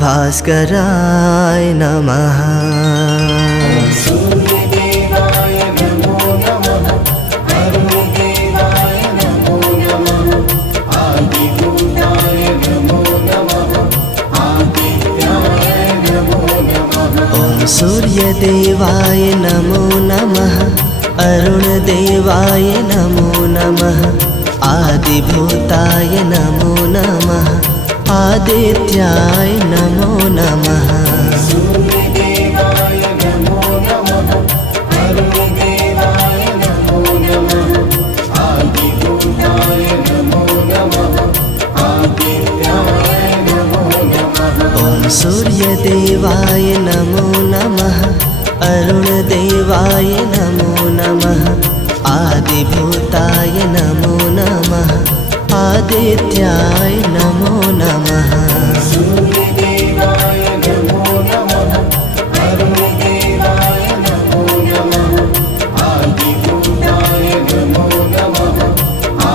भास्कराय नमः। सूर्यदेवाय नमो नमः। अरुणदेवाय नमो नमः। आदिभूताय नमो नमः। आदित्याय नमो नमः। ॐ सूर्यदेवाय नमो नमः। अरुणदेवाय नमो नमः। आदिभूताय नमो नमः। आदित्याय नमो नमः। सूर्यदेवाय नमो नमः। अरुणदेवाय नमो नमः। आदिभूताय नमो नमः। आदित्याय नमो नमः। ॐ सूर्यदेवाय नमो नमः। अरुणदेवाय नमो नमः। आदिभूताय नमो नमः। आदित्याय नमो नमः।